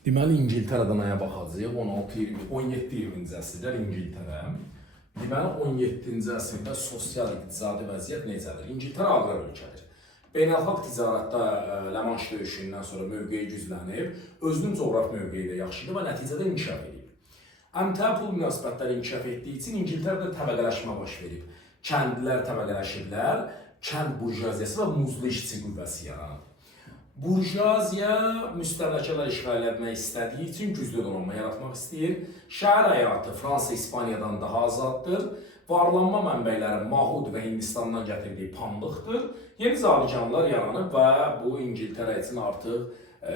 Deməli, İngiltərədən aya baxacağıq. 17-20-ci əsrlər İngiltərə. Deməli, 17-ci əsrdə sosial-iqtisadi vəziyyət necədir? İngiltərə aqrar ölkədir. Beynəlxalq ticarətdə Ləmanş döyüşündən sonra mövqeyi güclənib, özünün coğrafi mövqeyi də yaxşıdır və nəticədə inkişaf edib. Əmtəə pul münasibətləri inkişaf etdiyi üçün İngiltərədə təbəqələşmə baş verib. Kəndlilər təbəqələşiblər, kənd burjuaziyası və muzlu işçi qüvvəsi yaranıb. Burjuaziya müstəmləkələr işğal etmək istədiyi üçün güclü donanma yaratmaq istəyir. Şəhər həyatı Fransa, İspaniyadan daha azaddır. Varlanma mənbələri Mahud və Hindistandan gətirdiyi pambıqdır. Yeni zadəganlar yaranıb və bu İngiltərə üçün artıq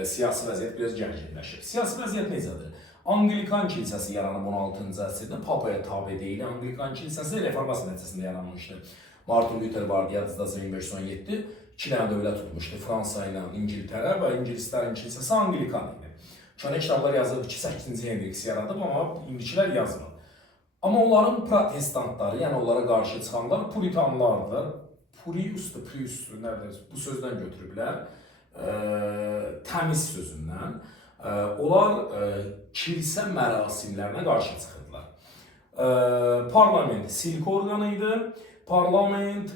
siyasi vəziyyət biraz gərginləşir. Siyasi vəziyyət necədir? Anglikan kilsəsi yaranıb 16-cı əsrdə, Papaya tabe deyil. Anglikan kilsəsi reformasiya nəticəsində yaranmışdı. Martin Luther vardı, yadınızda 1517 iki dənə dövlət tutmuşdu. Fransa ilə İngiltərə və İngilislərin kilsəsi Anglikan idi. Köhnə kitablar yazılıb ki, 8-ci Henriks yaradıb, amma indikilər yazmır. Amma onların protestantları, yəni onlara qarşı çıxanlar puritanlardır. Priustur, nədir? Bu sözdən götürüblər. Təmiz sözündən. Onlar kilsə mərasimlərinə qarşı çıxırdılar. Parlament silk orqanı idi. Parlament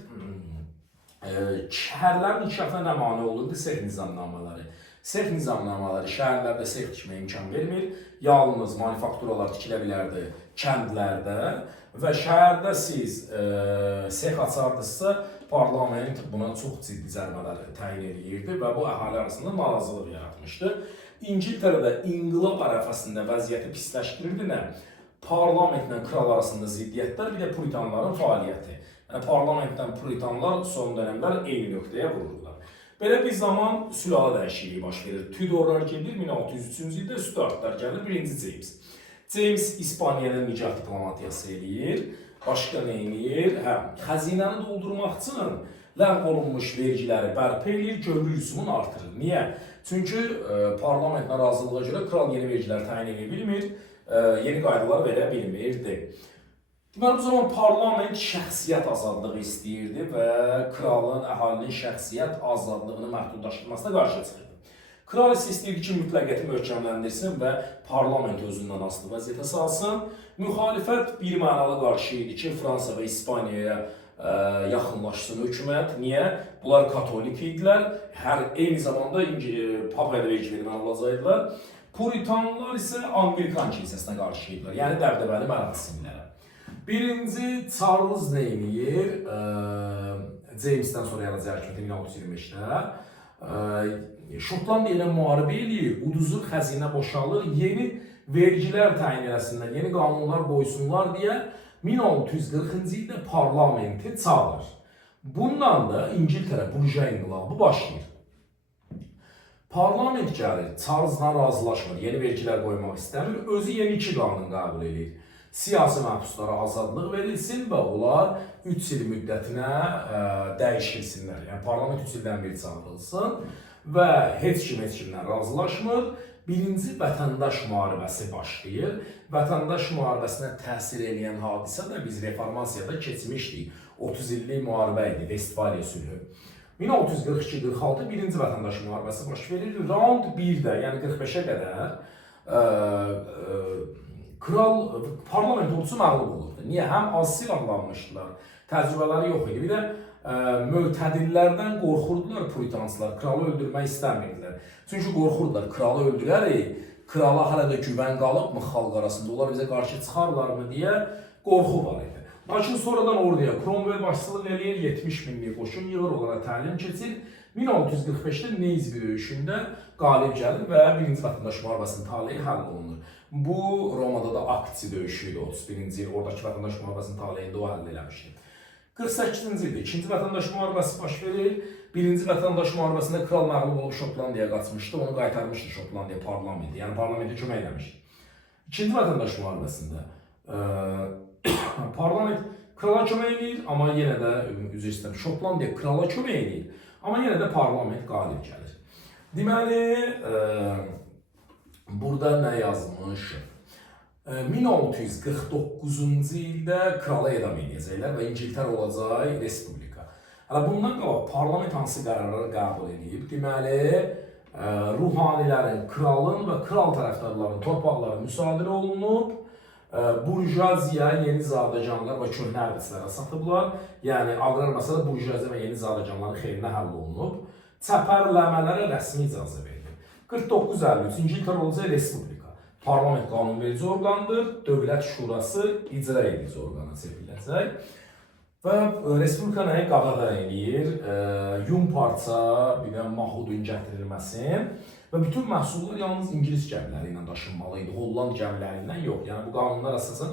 şəhərlərin inkişafına nə mane olurdu? Sexh nizamnamələri. Sexh nizamnamələri şəhərlərdə sexh tikməyə imkan vermir. Yalnız manifakturalar tikilə bilərdi kəndlərdə və şəhərdə siz sexh açardınızsa, parlament buna çox ciddi zərbələr təyin edirdi və bu əhali arasında narazılıq yaratmışdı. İngiltərədə inqilab ərəfəsində vəziyyəti pisləşdirirdi nə? Parlamentlə kral arasında ziddiyyətlər, bir də puritanların fəaliyyəti. Yəni, parlamentdən puritanlar son dönəmlər eyni nöqtəyə vururlar. Belə bir zaman sülalə dəyişikliyi baş verir. Tudorlar gedir, 1603-cü ildə Stuartlar gəlir, 1-ci James. James İspaniyada nicat diplomatiyası eləyir. Başqa nə eləyir? Xəzinəni doldurmaq üçün ləğv olunmuş vergiləri bərpa eləyir, gömrük rüsumunu artırır. Niyə? Çünki parlamentlə razılığa görə kral yeni vergilər təyin edə bilmir, yeni qaydalar verə bilmirdi. Deməli, bu zaman parlament şəxsiyyət azadlığı istəyirdi və kralın əhalinin şəxsiyyət azadlığını məhdudlaşdırmasına qarşı çıxırdı. Kral isə istəyirdi ki, mütləqiyyəti möhkəmləndirsin və parlament özündən asılı vəziyyətə salsın. Müxalifət bir mənalı qarşı idi ki, Fransa və İspaniyaya yaxınlaşsın hökumət. Niyə? Bunlar katolik idilər. Eyni zamanda Papaya da vergi verməli olacaqdılar. Puritanlar isə Anglikan kilsəsinə qarşı idilər, yəni dəbdəbəli mərasimlərə. Birinci Charles nə eləyir? James'dən sonra yaradacağı hökuməti 1625-də Şotlandiya ilə müharibə eləyir, uduzur, xəzinə boşalır, yeni vergilər təyin eləsinlər, yeni qanunlar qoysunlar deyə 1640-cı ildə parlamenti çağırır. Bundan da İngiltərə burjuva inqilabı başlayır. Parlament gəlir, Charles'la razılaşmır, yeni vergilər qoymaq istəmir, özü yeni 2 qanun qəbul edir. Siyasi məhbuslara azadlıq verilsin və onlar 3 il müddətinə dəyişilsinlər. Yəni, parlament 3 ildən bir çağırılsın və heç kimdən razılaşmır. Birinci vətəndaş müharibəsi başlayır. Vətəndaş müharibəsinə təsir edən hadisə də biz reformasiyada keçmişdik. 30 illik müharibə idi, Vestfaliya sülhü. 1642-46 birinci vətəndaş müharibəsi baş verir. Round 1-də, yəni 45-ə qədər parlament ordusu məğlub olurdu. Niyə? Həm az silahlanmışdılar, təcrübələri yox idi. Bir də mötədillərdən qorxurdular puritanslar, kralı öldürmək istəmirdilər. Çünki qorxurdular, kralı öldürərik, krala hələ də güvən qalıbmı xalq arasında, onlar bizə qarşı çıxarlarmı deyə qorxu var idi. Lakin sonradan orduya Cromwell başçılıq eləyir, 70 minlik qoşun yığır, onlara təlim keçir. 1645-də Neysbi döyüşündə qalib gəlir və birinci vətəndaş müharibəsinin taleyi həll olunur. Bu Romada da Akçi döyüşü idi, 31-ci il, oradakı vətəndaş müharibəsinin taleyində o həll eləmişdi. 48-ci ildə ikinci vətəndaş müharibəsi baş verir. Birinci vətəndaş müharibəsində kral məğlub olub Şotlandiyaya qaçmışdı, onu qaytarmışdı Şotlandiya parlamenti, yəni parlamentə kömək eləmişdi. İkinci vətəndaş müharibəsində parlament krala kömək edir, amma yenə də, üzr istəyirəm, Şotlandiya krala kömək edir, amma yenə də parlament qalib gəlir. Deməli, burada nə yazmış? 1649-cu ildə krala edam edəcəklər və İngiltərə olacaq respublika. Bundan qabaq parlament hansı qərarları qəbul edib? Deməli, ruhanilərin, kralın və kral tərəfdarlarının torpaqları müsadirə olunub. Burjuaziya yeni zadəganlar və köhnə hərbçilərə satıblar. Yəni aqrar məsələ burjuaziya və yeni zadəganların xeyrinə həll olunub. Çəpərləmələrə rəsmi icazə verilib. 49-53 İngiltərə olacaq respublika. Parlament qanunverici orqandır, dövlət şurası icra edici orqana çevriləcək. Və respublika nəyi qadağan eləyir? Yun parça, bir də mahudun gətirilməsi və bütün məhsullar yalnız ingilis gəmiləri ilə daşınmalı idi, Holland gəmiləri ilə yox. Yəni bu qanunlar əsasən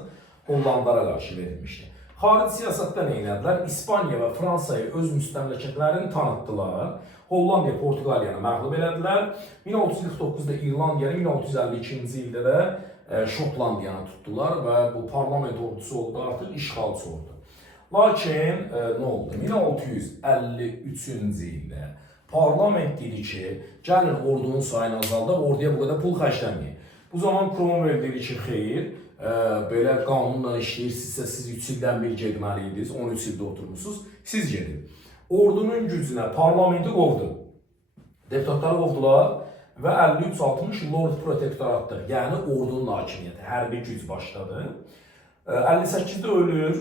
Hollandlara qarşı verilmişdi. Xarici siyasətdə nə etdilər? İspaniya və Fransaya öz müstəmləkələrini tanıtdılar. Hollandiya Portuqaliyanı məğlub elədilər. 1649-da İrlandiyanı, 1652-ci ildə də Şotlandiyanı tutdular və bu parlament ordusu oldu, artıq işğalçı oldu. Lakin nə oldu? 1653-cü ildə parlament dedi ki, gəlin ordunun sayını azaldaq, orduya bu qədər pul xərcləməyin. Bu zaman Cromwell dedi ki, xeyr, belə qanunla işləyirsinizsə, siz 3 ildən bir getməliydiniz, 13 ildə oturmuşsunuz, siz gedin. Ordunun gücünə parlamenti qovdu. Deputatları qovdular və 53-60 Lord Protektoratdır, yəni ordunun hakimiyyəti, hərbi güc başladı. 58-də ölür,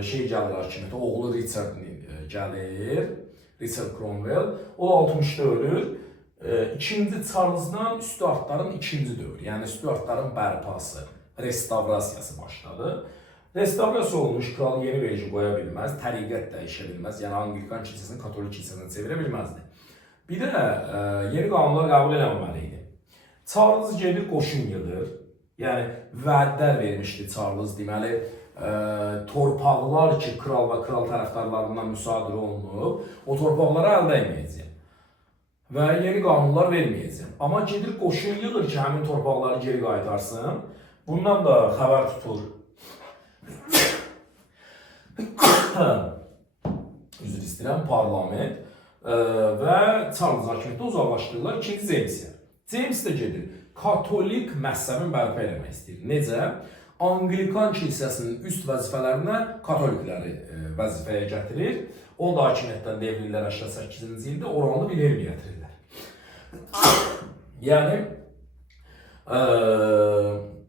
gəlir hakimiyyətə, oğlu Richard gəlir, Richard Cromwell. O da 60-da ölür. İkinci Charles'dan Stuartların ikinci dövrü, yəni Stuartların bərpası, restavrasiyası başladı. Restavrasiya olmuş kral yeni vergi qoya bilməz, təriqət dəyişə bilməz, yəni Anglikan kilsəsini Katolik kilsəsinə çevirə bilməzdi. Bir də yeni qanunlar qəbul eləməməli idi. Charles gedir, qoşun yığır. Yəni vədlər vermişdi Charles, deməli torpaqlar ki, kral və kral tərəfdarlarından müsadirə olunub, o torpaqları əldə etməyəcək və yeni qanunlar verməyəcək. Amma gedir qoşun yığır ki, həmin torpaqları geri qaytarsın. Bundan da xəbər tutur. Üzr istəyirəm, parlament və Charles hakimiyyətdə uzaqlaşdırırlar. İkinci James'e. James də gedir. Katolik məzhəbin bərpa eləmək istəyir. Necə? Anglikan kilsəsinin üst vəzifələrinə katolikləri vəzifəyə gətirir. O da hakimiyyətdən devrilirlər 88-ci ildə, oranlı Vilhelmi gətirirlər. Yəni,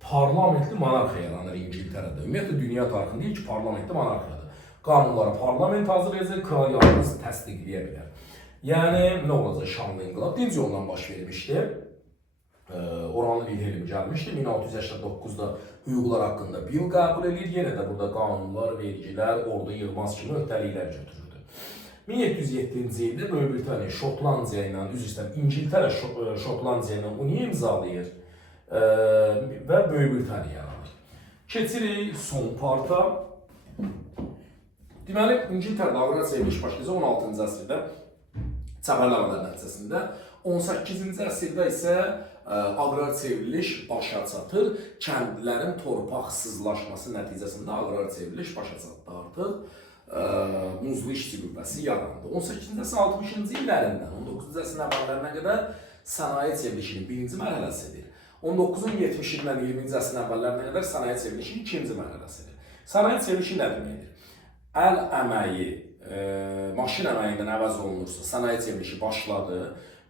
parlamentli monarxiya yaranır İngiltərədə. Ümumiyyətlə, dünya tarixində ilk parlamentli monarxiyadır. Qanunları parlament hazırlayacaq, kral yalnız təsdiqləyə bilər. Yəni, nə olacaq şanlı inqilab? Dinc yoldan baş vermişdi. Oranlı Vilhelm gəlmişdi. 1689-da hüquqlar haqqında bil qəbul edir. Yenə də burada qanunlar, vergilər, ordu yığmaz kimi öhdəliklər götürürdü. 1707-ci ildə Böyük Britaniya Şotlandiya ilə, üzr istəyirəm, İngiltərə Şotlandiya ilə uniya imzalayır və Böyük Britaniya yaranır. Keçirik son parta. Deməli, İngiltərədə aqrasiya iş başlayacaq 16-cı əsrdə çəpərləmələr nəticəsində. 18-ci əsrdə isə aqrar çevriliş başa çatır. Kəndlərin torpaqsızlaşması nəticəsində aqrar çevriliş başa çatdı artıq. Muzlu işçi qüvvəsi yarandı. 18-ci əsr 60-cı illərindən 19-cu əsrin əvvəllərinə qədər sənaye çevrilişinin birinci mərhələsidir. 19-un 70-dən 20-ci əsrin əvvəllərinə qədər sənaye çevrilişinin ikinci mərhələsidir. Sənaye çevrilişi nə deməkdir? Əl əməyi, maşın əməyindən əvəz olunursa, sənaye çevrilişi başladı.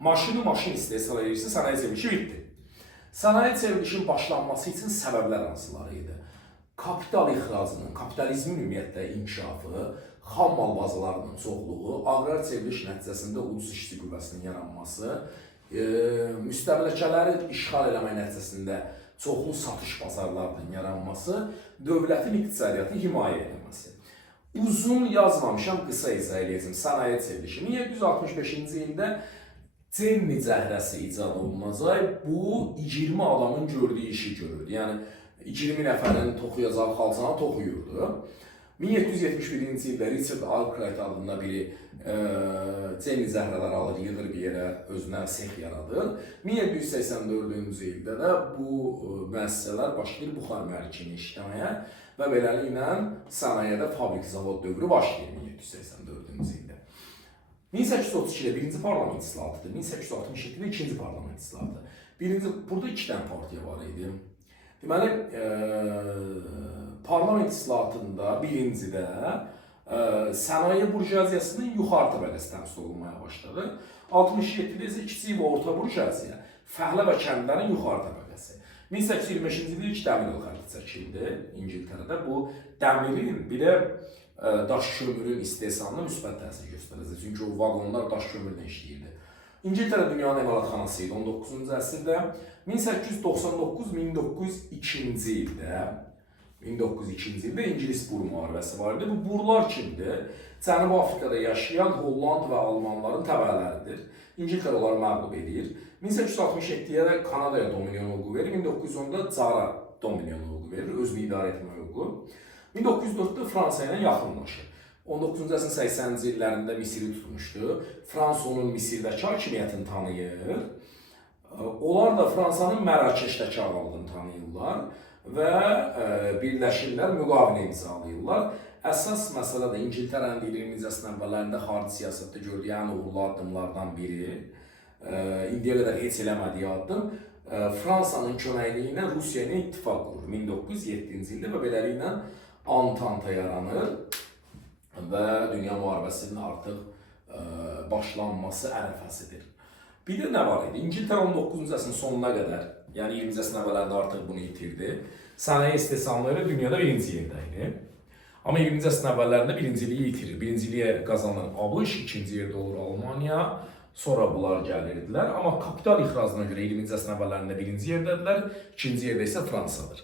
Maşını maşın istehsal edirsə, sənaye çevrilişi bitdi. Sənaye çevrilişinin başlanması üçün səbəblər hansıları idi? Kapital ixracının, kapitalizmin ümumiyyətlə inkişafı, xam mal bazalarının çoxluğu, aqrar çevriliş nəticəsində ucuz işçi qüvvəsinin yaranması, müstəmləkələri işğal eləmək nəticəsində çoxlu satış bazarlarının yaranması, dövlətin iqtisadiyyatı himayə edilməsi. Uzun yazmamışam, qısa izah edəcəm sənaye çevrilişi. 1765-ci ildə Cenni cəhrəsi icad olunacaq. Bu 20 adamın gördüyü işi görürdü. Yəni 20 nəfərin toxuyacağı xalçana toxuyurdu. 1771-ci ildə Richard Arkwright adında biri Cenni zəhrələri alır, yığır bir yerə, özünə sex yaradır. 1784-cü ildə də bu müəssisələr başlayır buxar mühərrikini işləməyə və beləliklə sənayədə fabrik-zavod dövrü başlayır 1784-cü ildə. 1832-də birinci parlament islahatıdır, 1867-də ikinci parlament islahatı. Burada iki dənə partiya var idi. Deməli, parlament islahatında birincidə sənaye burjuaziyasının yuxarı təbəqəsi təmsil olunmaya başladı. 67-də isə kiçik və orta burjuaziya, fəhlə və kəndlərin yuxarı təbəqəsi. 1825-ci ildə ilk dəmir yolu xəritəsi çəkildi İngiltərədə. Bu dəmirin bir də daş kömürün istehsalına müsbət təsir göstərəcək. Çünki o vaqonlar daş kömürlə işləyirdi. İngiltərə dünyanın əməlatxanası idi 19-cu əsrdə. 1899-1902-ci ildə İngilis bur müharibəsi var idi. Bu burlar kimdir? Cənubi Afrikada yaşayan Holland və Almanların təbəələridir. İngiltərə onları məğlub edir. 1867-də də Kanadaya dominion hüququ verir. 1910-da Cara dominion hüququ verir, özünü idarə etmə hüququ. 1904-də Fransa ilə yaxınlaşır. 19-cu əsrin 80-ci illərində Misiri tutmuşdu. Fransa onun Misirdəki hakimiyyətini tanıyır. Onlar da Fransanın Mərakeşdəki ağalığını tanıyırlar və birləşirlər, müqavilə imzalayırlar. Əsas məsələ də İngiltərənin 20-ci əsrin əvvəllərində xarici siyasətdə gördüyü ən uğurlu addımlardan biri, indiyə qədər heç eləmədiyi addım, Fransanın köməkliyi ilə Rusiya ilə ittifaq qurur 1907-ci ildə və beləliklə Antanta yaranır və Dünya müharibəsinin artıq başlanması ərəfəsidir. Bir də nə var idi? İngiltərə 19-cu əsrin sonuna qədər, yəni 20-ci əsrin əvvəllərində artıq bunu itirdi. Sənaye istehsalları dünyada birinci yerdə idi. Amma 20-ci əsrin əvvəllərində birinciliyi itirir. Birinciliyə qazanan ABŞ, ikinci yerdə olur Almaniya, sonra bunlar gəlirdilər. Amma kapital ixracına görə 20-ci əsrin əvvəllərində birinci yerdədirlər, ikinci yerdə isə Fransadır.